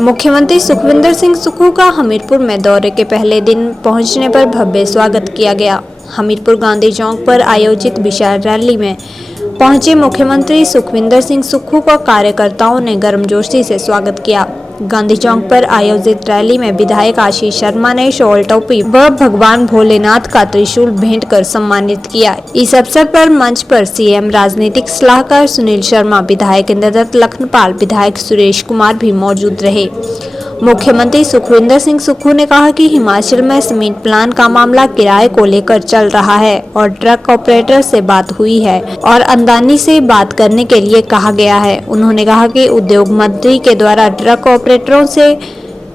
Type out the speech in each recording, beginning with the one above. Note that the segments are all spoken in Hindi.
मुख्यमंत्री सुखविंदर सिंह सुक्खू का हमीरपुर में दौरे के पहले दिन पहुंचने पर भव्य स्वागत किया गया। हमीरपुर गांधी चौक पर आयोजित विशाल रैली में पहुंचे मुख्यमंत्री सुखविंदर सिंह सुक्खू का कार्यकर्ताओं ने गर्मजोशी से स्वागत किया। गांधी चौक पर आयोजित रैली में विधायक आशीष शर्मा ने शॉल टोपी व भगवान भोलेनाथ का त्रिशूल भेंट कर सम्मानित किया। इस अवसर पर मंच पर सीएम राजनीतिक सलाहकार सुनील शर्मा, विधायक इंद्रदत्त लखनपाल, विधायक सुरेश कुमार भी मौजूद रहे। मुख्यमंत्री सुखविंदर सिंह सुक्खू ने कहा कि हिमाचल में सीमेंट प्लांट का मामला किराए को लेकर चल रहा है और ट्रक ऑपरेटर से बात हुई है और अदानी से बात करने के लिए कहा गया है। उन्होंने कहा कि उद्योग मंत्री के द्वारा ट्रक ऑपरेटरों से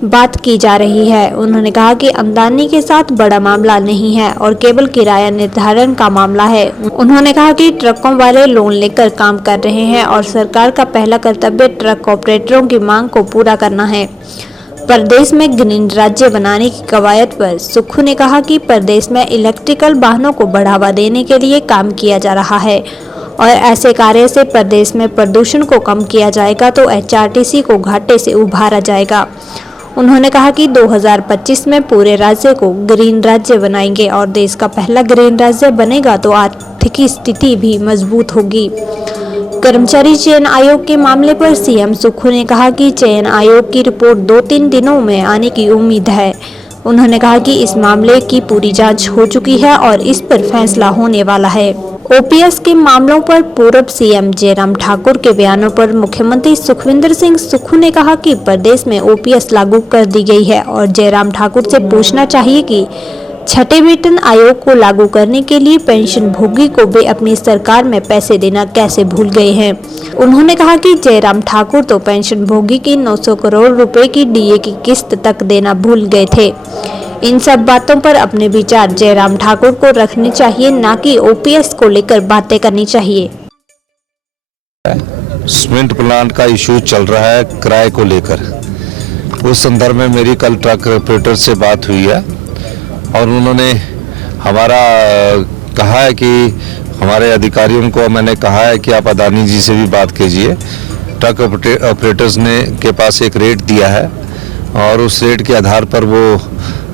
बात की जा रही है। उन्होंने कहा कि अदानी के साथ बड़ा मामला नहीं है और केवल किराया निर्धारण का मामला है। उन्होंने कहा कि ट्रकों वाले लोन लेकर काम कर रहे हैं और सरकार का पहला कर्तव्य ट्रक ऑपरेटरों की मांग को पूरा करना है। प्रदेश में ग्रीन राज्य बनाने की कवायद पर सुक्खू ने कहा कि प्रदेश में इलेक्ट्रिकल वाहनों को बढ़ावा देने के लिए काम किया जा रहा है और ऐसे कार्य से प्रदेश में प्रदूषण को कम किया जाएगा तो एचआरटीसी को घाटे से उभारा जाएगा। उन्होंने कहा कि 2025 में पूरे राज्य को ग्रीन राज्य बनाएंगे और देश का पहला ग्रीन राज्य बनेगा तो आर्थिक स्थिति भी मजबूत होगी। कर्मचारी चयन आयोग के मामले पर सीएम सुक्खू ने कहा कि चयन आयोग की रिपोर्ट 2-3 दिनों में आने की उम्मीद है। उन्होंने कहा कि इस मामले की पूरी जांच हो चुकी है और इस पर फैसला होने वाला है। ओपीएस के मामलों पर पूर्व सीएम जयराम ठाकुर के बयानों पर मुख्यमंत्री सुखविंदर सिंह सुक्खू ने कहा कि प्रदेश में ओपीएस लागू कर दी गई है और जयराम ठाकुर से पूछना चाहिए कि छठे वेतन आयोग को लागू करने के लिए पेंशन भोगी को वे अपनी सरकार में पैसे देना कैसे भूल गए हैं। उन्होंने कहा कि जयराम ठाकुर तो पेंशन भोगी की 900 करोड़ रुपए की डीए की किस्त तक देना भूल गए थे। इन सब बातों पर अपने विचार जयराम ठाकुर को रखने चाहिए, ना कि ओपीएस को लेकर बातें करनी चाहिए। सीमेंट प्लांट का इशू चल रहा है किराए को लेकर, उस संदर्भ में मेरी कल ट्रक ऑपरेटर से बात हुई है और उन्होंने हमारा कहा है कि हमारे अधिकारियों को मैंने कहा है कि आप अदानी जी से भी बात कीजिए। ट्रक ऑपरेटर्स ने के पास एक रेट दिया है और उस रेट के आधार पर वो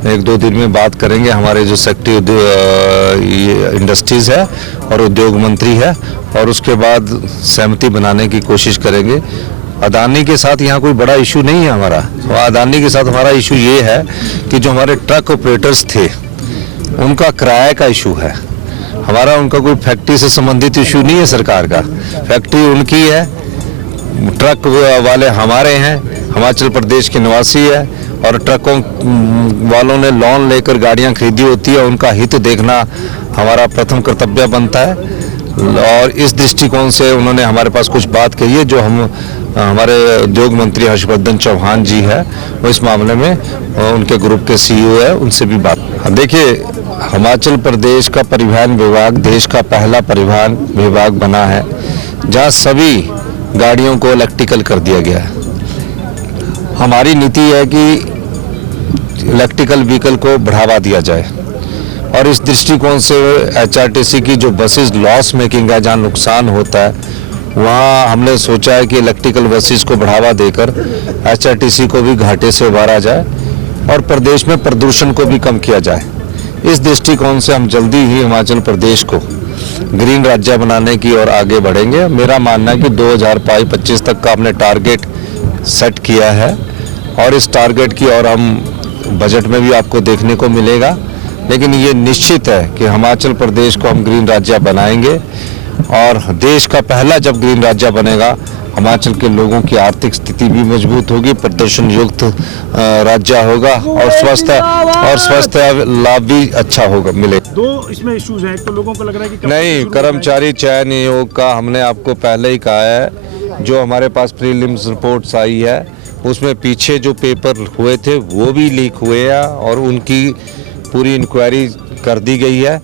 1-2 दिन में बात करेंगे। हमारे जो सेक्रेटरी इंडस्ट्रीज है और उद्योग मंत्री है और उसके बाद सहमति बनाने की कोशिश करेंगे। अदानी के साथ यहाँ कोई बड़ा इशू नहीं है हमारा। अदानी के साथ हमारा इशू ये है कि जो हमारे ट्रक ऑपरेटर्स थे उनका किराए का इशू है। हमारा उनका कोई फैक्ट्री से संबंधित इशू नहीं है। सरकार का फैक्ट्री उनकी है, ट्रक वाले हमारे हैं, हिमाचल प्रदेश के निवासी है और ट्रकों वालों ने लोन लेकर गाड़ियाँ खरीदी होती है। उनका हित देखना हमारा प्रथम कर्तव्य बनता है और इस दृष्टिकोण से उन्होंने हमारे पास कुछ बात कही है। जो हम हमारे उद्योग मंत्री हर्षवर्धन चौहान जी है वो इस मामले में उनके ग्रुप के सीईओ है, उनसे भी बात। देखिए, हिमाचल प्रदेश का परिवहन विभाग देश का पहला परिवहन विभाग बना है जहां सभी गाड़ियों को इलेक्ट्रिकल कर दिया गया है। हमारी नीति है कि इलेक्ट्रिकल व्हीकल को बढ़ावा दिया जाए और इस दृष्टिकोण से एचआरटीसी की जो बसेस लॉस मेकिंग है, जहाँ नुकसान होता है, वहाँ हमने सोचा है कि इलेक्ट्रिकल बसेस को बढ़ावा देकर एचआरटीसी को भी घाटे से उबारा जाए और प्रदेश में प्रदूषण को भी कम किया जाए। इस दृष्टिकोण से हम जल्दी ही हिमाचल प्रदेश को ग्रीन राज्य बनाने की ओर आगे बढ़ेंगे। मेरा मानना है कि 2025 तक का हमने टारगेट सेट किया है और इस टारगेट की ओर हम बजट में भी आपको देखने को मिलेगा। लेकिन ये निश्चित है कि हिमाचल प्रदेश को हम ग्रीन राज्य बनाएंगे और देश का पहला जब ग्रीन राज्य बनेगा हिमाचल के लोगों की आर्थिक स्थिति भी मजबूत होगी, प्रदर्शन युक्त राज्य होगा और स्वस्थ लाभ भी अच्छा होगा मिले। 2 इसमें इश्यूज हैं। तो लोगों को लग रहा है कि नहीं, कर्मचारी चयन आयोग का हमने आपको पहले ही कहा है। जो हमारे पास प्रीलिम्स रिपोर्ट्स आई है उसमें पीछे जो पेपर हुए थे वो भी लीक हुए हैं और उनकी पूरी इंक्वायरी कर दी गई है।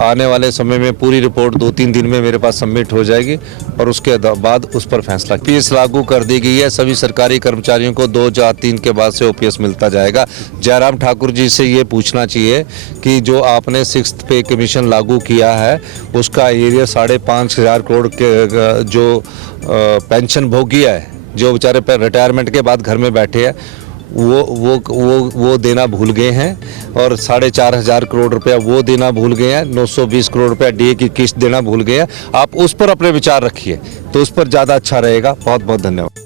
आने वाले समय में पूरी रिपोर्ट 2-3 दिन में मेरे पास सबमिट हो जाएगी और उसके बाद उस पर फैसला। पीएस लागू कर दी गई है, सभी सरकारी कर्मचारियों को 2 या 3 के बाद से ओपीएस मिलता जाएगा। जयराम ठाकुर जी से ये पूछना चाहिए कि जो आपने 6th पे कमीशन लागू किया है उसका एरिया 5,500 करोड़ के जो पेंशन भोगी है, जो बेचारे रिटायरमेंट के बाद घर में बैठे हैं, वो देना भूल गए हैं और 4,500 करोड़ रुपया वो देना भूल गए हैं। 920 करोड़ रुपया डीए की किस्त देना भूल गए हैं। आप उस पर अपने विचार रखिए तो उस पर ज़्यादा अच्छा रहेगा। बहुत बहुत धन्यवाद।